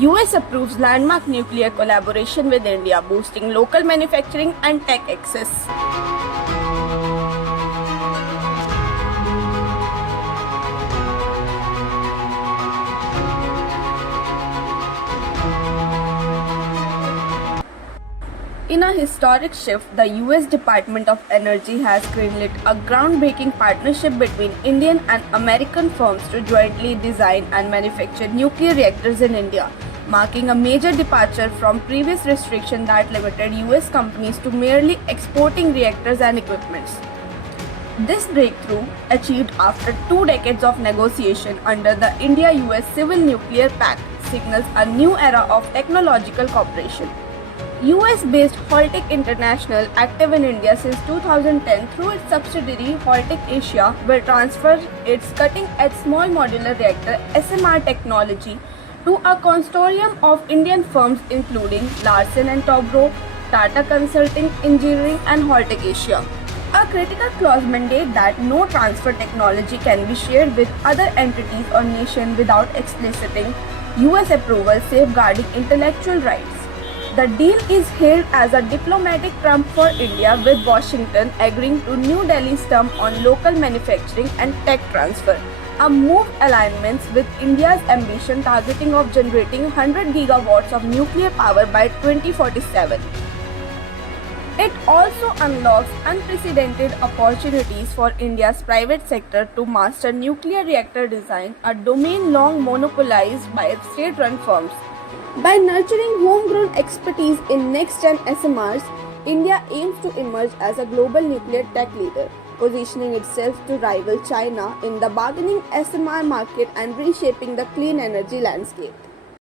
US approves landmark nuclear collaboration with India, boosting local manufacturing and tech access. In a historic shift, the US Department of Energy has greenlit a groundbreaking partnership between Indian and American firms to jointly design and manufacture nuclear reactors in India, marking a major departure from previous restrictions that limited US companies to merely exporting reactors and equipments. This breakthrough, achieved after 2 decades of negotiation under the India-US Civil Nuclear Pact, signals a new era of technological cooperation. US-based Holtec International, active in India since 2010 through its subsidiary Holtec Asia, will transfer its cutting-edge small modular reactor (SMR) technology to a consortium of Indian firms including Larsen & Toubro, Tata Consulting Engineering and Holtec Asia. A critical clause mandates that no transfer technology can be shared with other entities or nations without expliciting US approval, safeguarding intellectual rights. The deal is hailed as a diplomatic trump for India, with Washington agreeing to New Delhi's term on local manufacturing and tech transfer, a move aligns with India's ambition targeting of generating 100 gigawatts of nuclear power by 2047. It also unlocks unprecedented opportunities for India's private sector to master nuclear reactor design, a domain long monopolized by state-run firms. By nurturing homegrown expertise in next-gen SMRs, India aims to emerge as a global nuclear tech leader, positioning itself to rival China in the bargaining SMR market and reshaping the clean energy landscape.